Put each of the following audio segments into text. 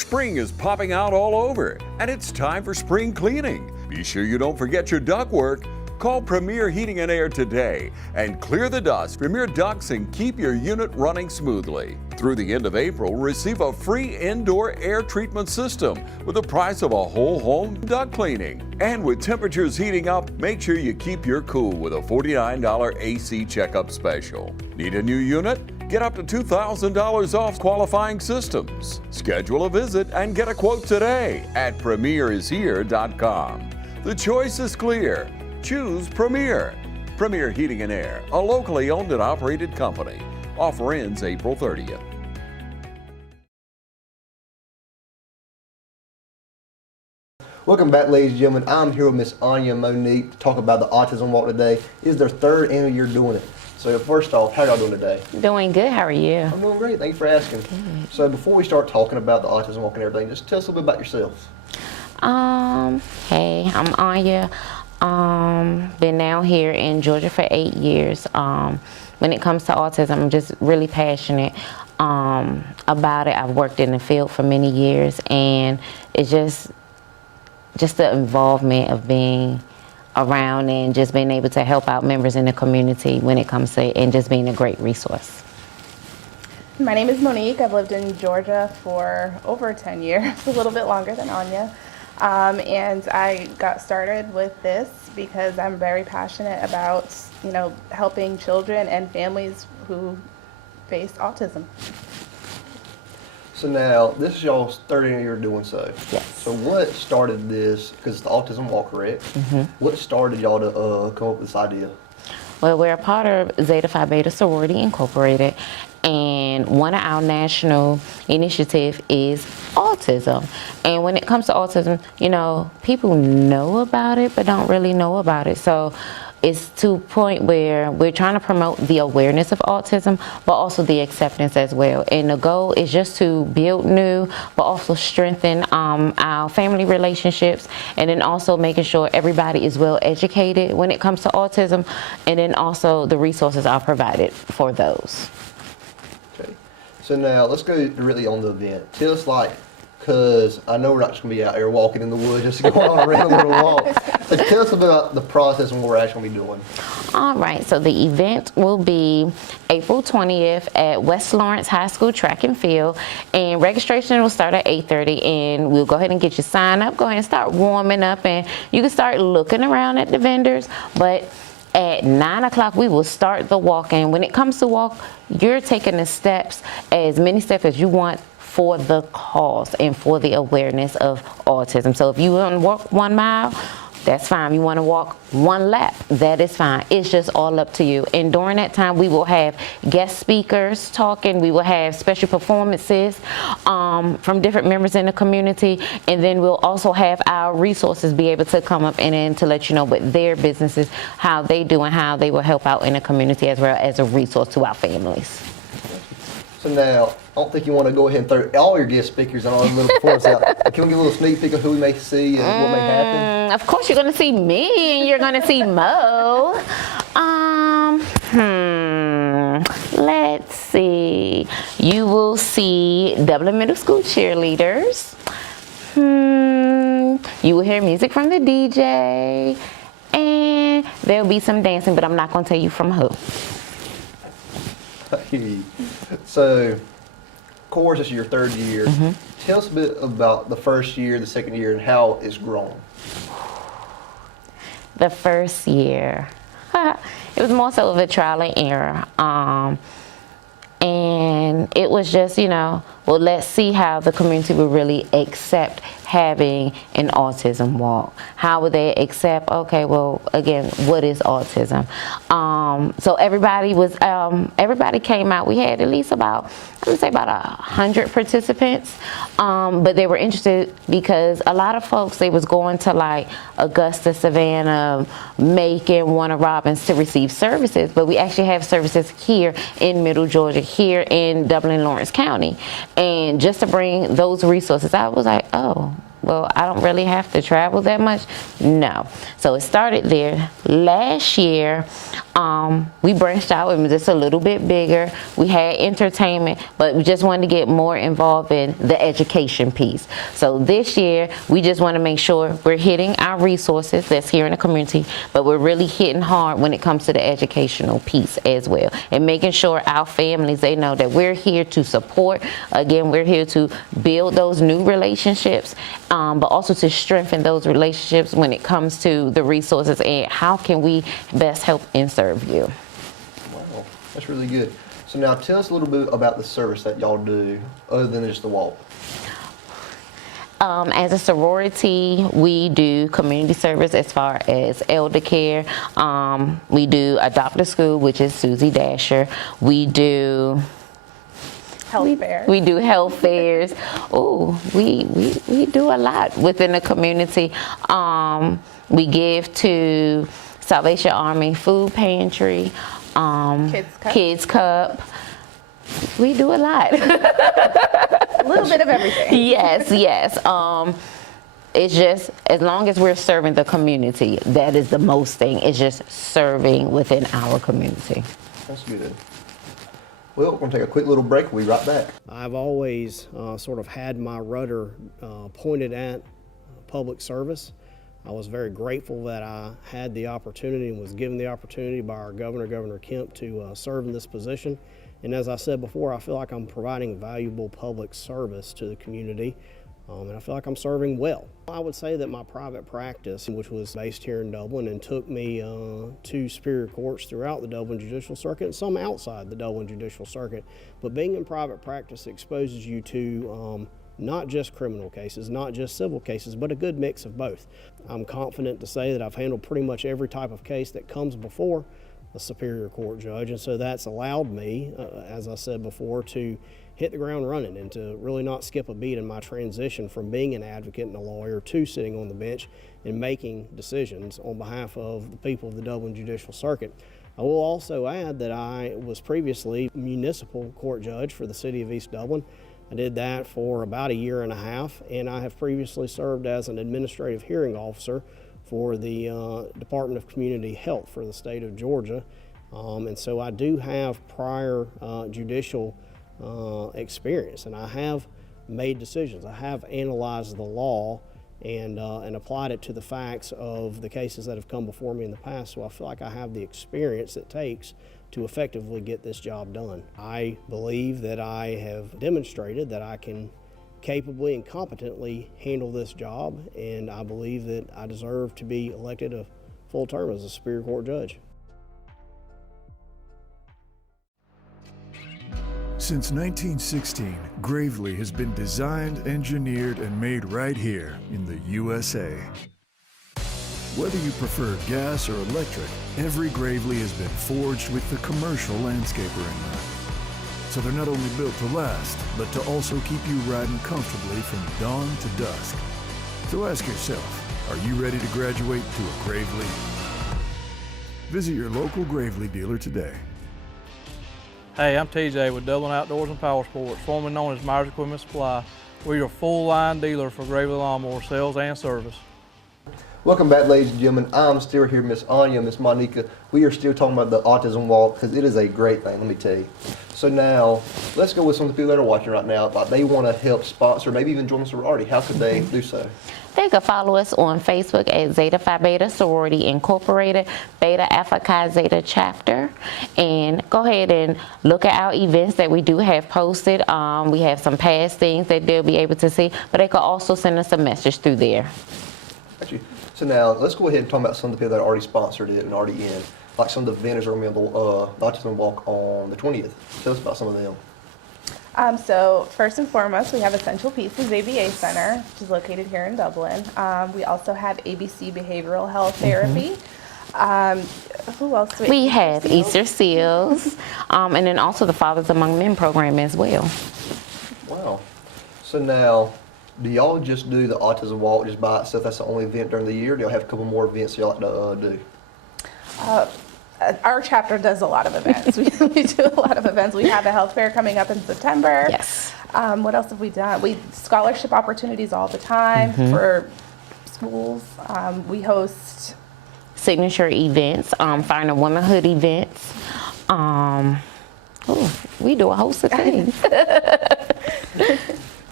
Spring is popping out all over, and it's time for spring cleaning. Be sure you don't forget your ductwork. Call Premier Heating and Air today and clear the dust from your ducts and keep your unit running smoothly. Through the end of April, receive a free indoor air treatment system with the price of a whole home duct cleaning. And with temperatures heating up, make sure you keep your cool with a $49 AC checkup special. Need a new unit? Get up to $2,000 off qualifying systems. Schedule a visit and get a quote today at premierishere.com. The choice is clear. Choose Premier. Premier Heating and Air, a locally owned and operated company. Offer ends April 30th. Welcome back, ladies and gentlemen. I'm here with Miss Anya and Monique to talk about the Autism Walk today. This is their third annual year doing it. So first off, how y'all doing today? Doing good. How are you? I'm doing great. Thank you for asking. Good. So before we start talking about the Autism Walk and everything, just tell us a little bit about yourself. Hey, I'm Anya. Been down here in Georgia for 8 years. When it comes to autism, I'm just really passionate about it. I've worked in the field for many years, and it's just the involvement of being around and just being able to help out members in the community when it comes to, and just being a great resource. My name is Monique. I've lived in Georgia for over 10 years, a little bit longer than Anya. And I got started with this because I'm very passionate about, helping children and families who face autism. So now, this is y'all's third annual year doing so. Yes. So what started this, because it's the Autism Walk, correct? Mm-hmm. What started y'all to come up with this idea? Well, we're a part of Zeta Phi Beta Sorority Incorporated, and one of our national initiative is autism. And when it comes to autism, people know about it, but don't really know about it. So it's to a point where we're trying to promote the awareness of autism, but also the acceptance as well. And the goal is just to build new, but also strengthen our family relationships, and then also making sure everybody is well educated when it comes to autism, and then also the resources are provided for those. Okay. So now let's go really on the event. Tell us, because I know we're not just going to be out here walking in the woods, just going on a random little walk. So tell us about the process and what we're actually going to be doing. All right, so the event will be April 20th at West Lawrence High School Track and Field, and registration will start at 8:30, and we'll go ahead and get you signed up. Go ahead and start warming up, and you can start looking around at the vendors, but at 9 o'clock, we will start the walk. And when it comes to walk, you're taking the steps, as many steps as you want, for the cause and for the awareness of autism. So if you want to walk 1 mile, that's fine. You want to walk 1 lap, that is fine. It's just all up to you. And during that time, we will have guest speakers talking. We will have special performances from different members in the community. And then we'll also have our resources be able to come up and to let you know what their businesses, how they do, and how they will help out in the community, as well as a resource to our families. So now, I don't think you want to go ahead and throw all your guest speakers and all the little performance out. Can we give a little sneak peek of who we may see and what may happen? Of course, you're going to see me, and you're going to see Mo. Let's see. You will see Dublin Middle School cheerleaders. You will hear music from the DJ, and there'll be some dancing, but I'm not going to tell you from who. So, of course, this is your third year. Mm-hmm. Tell us a bit about the first year, the second year, and how it's grown. The first year, it was more so of a trial and error. And it was just, well, let's see how the community will really accept having an autism walk. How would they accept, okay, well, again, what is autism? So everybody came out. We had at least about 100 participants, but they were interested because a lot of folks, they was going to Augusta, Savannah, Macon, Warner Robins to receive services, but we actually have services here in Middle Georgia, here in Dublin, Lawrence County. And just to bring those resources, I was like, oh, well, I don't really have to travel that much. No. So it started there. Last year, we branched out. It was just a little bit bigger. We had entertainment, but we just wanted to get more involved in the education piece. So this year, we just want to make sure we're hitting our resources that's here in the community, but we're really hitting hard when it comes to the educational piece as well, and making sure our families, they know that we're here to support. Again, we're here to build those new relationships, but also to strengthen those relationships when it comes to the resources and how can we best help and serve you. Wow, that's really good. So now tell us a little bit about the service that y'all do other than just the walk. As a sorority, we do community service as far as elder care. We do Adopt a School, which is Susie Dasher. We do Health fairs. We do health fairs. Oh, we do a lot within the community. We give to Salvation Army Food Pantry, Kids Cup. We do a lot. A little bit of everything. Yes. It's just, as long as we're serving the community, that is the most thing. It's just serving within our community. That's good. Well, we're going to take a quick little break. We'll be right back. I've always sort of had my rudder pointed at public service. I was very grateful that I had the opportunity and was given the opportunity by our governor, Governor Kemp, to serve in this position. And as I said before, I feel like I'm providing valuable public service to the community, and I feel like I'm serving well. I would say that my private practice, which was based here in Dublin and took me to superior courts throughout the Dublin Judicial Circuit and some outside the Dublin Judicial Circuit, but being in private practice exposes you to not just criminal cases, not just civil cases, but a good mix of both. I'm confident to say that I've handled pretty much every type of case that comes before a superior court judge, and so that's allowed me, as I said before, to hit the ground running and to really not skip a beat in my transition from being an advocate and a lawyer to sitting on the bench and making decisions on behalf of the people of the Dublin Judicial Circuit. I will also add that I was previously municipal court judge for the city of East Dublin. I did that for about a year and a half, and I have previously served as an administrative hearing officer for the Department of Community Health for the state of Georgia. And so I do have prior judicial experience, and I have made decisions. I have analyzed the law and applied it to the facts of the cases that have come before me in the past, so I feel like I have the experience it takes to effectively get this job done. I believe that I have demonstrated that I can capably and competently handle this job, and I believe that I deserve to be elected a full term as a Superior Court judge. Since 1916, Gravely has been designed, engineered, and made right here in the USA. Whether you prefer gas or electric, every Gravely has been forged with the commercial landscaper in mind. So they're not only built to last, but to also keep you riding comfortably from dawn to dusk. So ask yourself, are you ready to graduate to a Gravely? Visit your local Gravely dealer today. Hey, I'm TJ with Dublin Outdoors and Power Sports, formerly known as Myers Equipment Supply. We're your full-line dealer for Gravely lawnmower sales and service. Welcome back, ladies and gentlemen. I'm still here, Miss Anya, Miss Monica. We are still talking about the Autism Walk because it is a great thing, let me tell you. So now, let's go with some of the people that are watching right now. Like they want to help sponsor, maybe even join the sorority. How could they do so? They could follow us on Facebook at Zeta Phi Beta Sorority Incorporated, Beta Alpha Chi Zeta Chapter, and go ahead and look at our events that we do have posted. We have some past things that they'll be able to see, but they could also send us a message through there. Got you. So now, let's go ahead and talk about some of the people that already sponsored it and already in. Like some of the vendors are going to be on the Autism Walk on the 20th. Tell us about some of them. So first and foremost, we have Essential Pieces ABA Center, which is located here in Dublin. We also have ABC Behavioral Health Therapy. Who else do We have Easter Seals, and then also the Fathers Among Men program as well. Wow. So now, do y'all just do the Autism Walk just by itself? That's the only event during the year? Do y'all have a couple more events y'all like to do? Our chapter does a lot of events. We do a lot of events. We have a health fair coming up in September. Yes. What else have we done? We scholarship opportunities all the time for schools. We host Signature events, Finding Womanhood events. We do a host of things.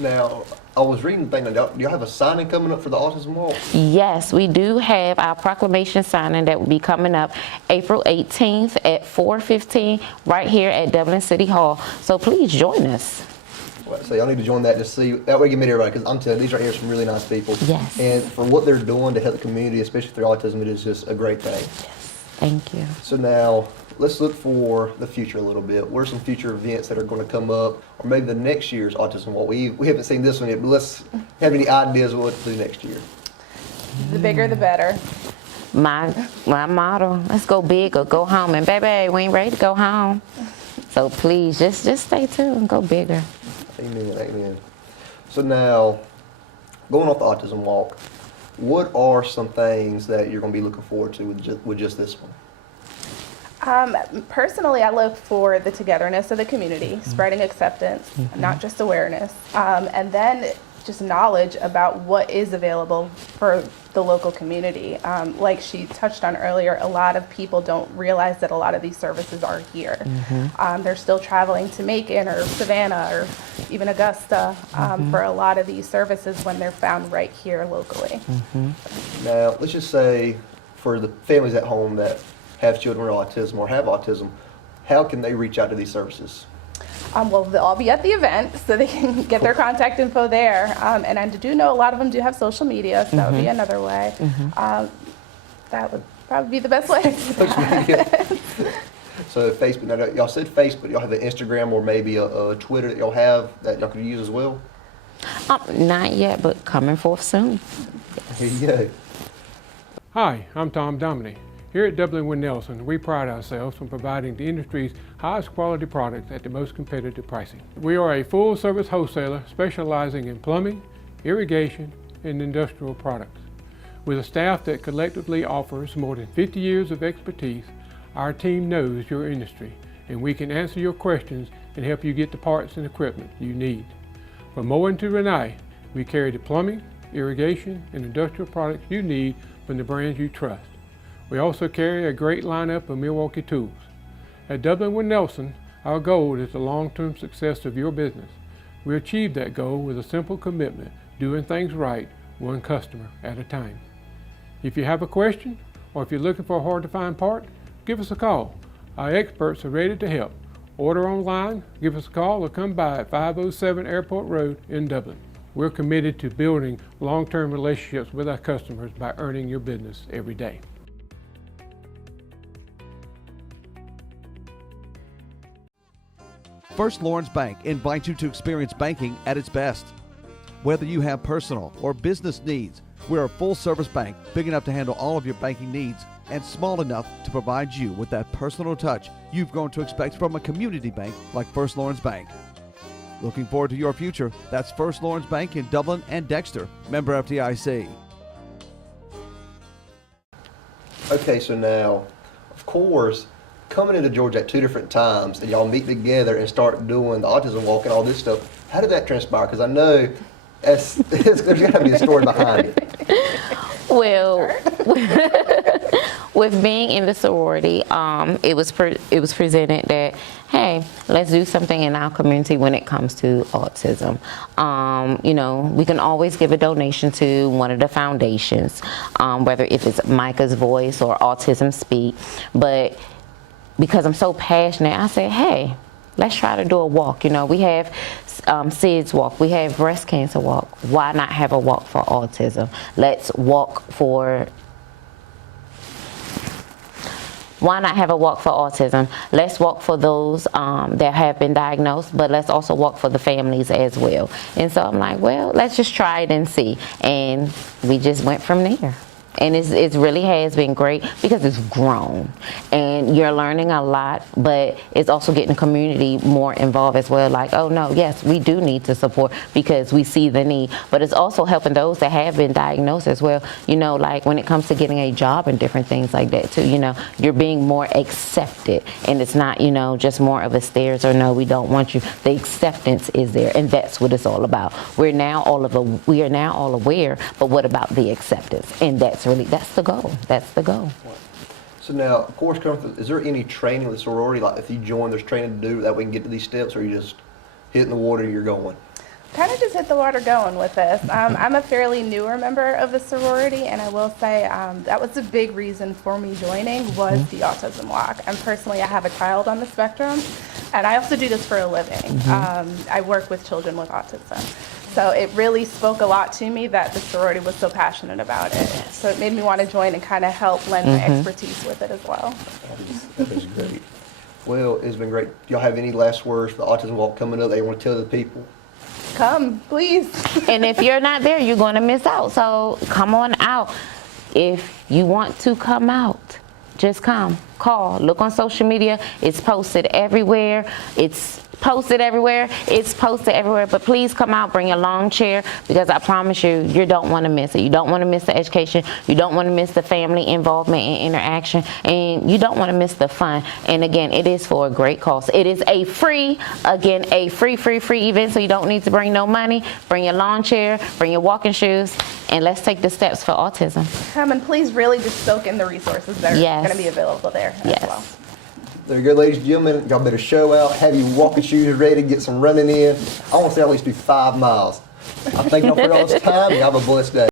Now, I was reading the thing, do y'all have a signing coming up for the Autism Walk? Yes, we do have our proclamation signing that will be coming up April 18th at 4:15 right here at Dublin City Hall. So please join us. So y'all need to join that to see, that way you can meet everybody, because I'm telling you, these right here are some really nice people. Yes. And for what they're doing to help the community, especially through autism, it is just a great thing. Thank you. So now, let's look for the future a little bit. What are some future events that are going to come up, or maybe the next year's Autism Walk? We haven't seen this one yet, but let's have any ideas of what to do next year. the bigger the better. My motto, let's go big or go home. And baby, we ain't ready to go home. So please, just stay tuned and go bigger. Amen, amen. So now, going off the Autism Walk, what are some things that you're going to be looking forward to with just this one? Personally, I look for the togetherness of the community, spreading acceptance, not just awareness, and then just knowledge about what is available for the local community. Like she touched on earlier, a lot of people don't realize that a lot of these services are here. They're still traveling to Macon or Savannah or even Augusta for a lot of these services when they're found right here locally. Now, let's just say for the families at home that have children with autism or have autism, how can they reach out to these services? Well, they'll all be at the event, so they can get their contact info there. And I do know a lot of them do have social media, so that would be another way. That would probably be the best way. So Facebook, now y'all said Facebook, y'all have an Instagram or maybe a Twitter that y'all have that y'all could use as well? Not yet, but coming forth soon. Here you go. Hi, I'm Tom Dominy. Here at Dublin Wind Nelson, we pride ourselves on providing the industry's highest quality products at the most competitive pricing. We are a full-service wholesaler specializing in plumbing, irrigation, and industrial products. With a staff that collectively offers more than 50 years of expertise, our team knows your industry, and we can answer your questions and help you get the parts and equipment you need. From mowing to Renee, we carry the plumbing, irrigation, and industrial products you need from the brands you trust. We also carry a great lineup of Milwaukee tools. At Dublin Wind Nelson, our goal is the long-term success of your business. We achieve that goal with a simple commitment, doing things right, one customer at a time. If you have a question, or if you're looking for a hard-to-find part, give us a call. Our experts are ready to help. Order online, give us a call, or come by at 507 Airport Road in Dublin. We're committed to building long-term relationships with our customers by earning your business every day. First Lawrence Bank invites you to experience banking at its best. Whether you have personal or business needs, we're a full-service bank big enough to handle all of your banking needs and small enough to provide you with that personal touch you've grown to expect from a community bank like First Lawrence Bank. Looking forward to your future. That's First Lawrence Bank in Dublin and Dexter, member FDIC. Okay, so now, of course, coming into Georgia at 2 different times and y'all meet together and start doing the Autism Walk and all this stuff, how did that transpire? Because I know there's got to be a story behind it. Well, with being in the sorority, it was presented that, hey, let's do something in our community when it comes to autism. You know, we can always give a donation to one of the foundations, whether if it's Micah's Voice or Autism Speak, but because I'm so passionate, I said, hey, let's try to do a walk. You know, we have SIDS walk, we have breast cancer walk. Why not have a walk for autism? Why not have a walk for autism? Let's walk for those that have been diagnosed, but let's also walk for the families as well. And so I'm like, well, let's just try it and see. And we just went from there. And it really has been great because it's grown and you're learning a lot, but it's also getting the community more involved as well. Like, oh no, yes, we do need to support because we see the need, but it's also helping those that have been diagnosed as well. You know, like when it comes to getting a job and different things like that too, you know, you're being more accepted and it's not, you know, just more of a stares or no, we don't want you. The acceptance is there and that's what it's all about. We are now all aware, but what about the acceptance? And that's the goal. That's the goal. So now, of course, is there any training with sorority? Like if you join, there's training to do that we can get to these steps, or you just hitting the water and you're going? Kind of just hit the water going with this. I'm a fairly newer member of the sorority, and I will say that was a big reason for me joining was the autism walk. And personally, I have a child on the spectrum, and I also do this for a living. I work with children with autism. So it really spoke a lot to me that the sorority was so passionate about it. So it made me want to join and kind of help lend my expertise with it as well. That is great. Well, it's been great. Do y'all have any last words for the Autism Walk coming up that you want to tell the people? Come, please. And if you're not there, you're going to miss out. So come on out. If you want to come out, just come. Call. Look on social media. It's posted everywhere. It's posted everywhere. But please come out, bring a long chair, because I promise you, you don't want to miss it. You don't want to miss the education. You don't want to miss the family involvement and interaction. And you don't want to miss the fun. And again, it is for a great cause. It is a free event, so you don't need to bring no money. Bring your lawn chair, bring your walking shoes, and let's take the steps for autism. Come and please really just soak in the resources that are going to be available there as well. There you go, ladies and gentlemen. Y'all better show out, have your walking shoes ready, get some running in. I want to say at least do 5 miles. I thank y'all for y'all's time, and have a blessed day.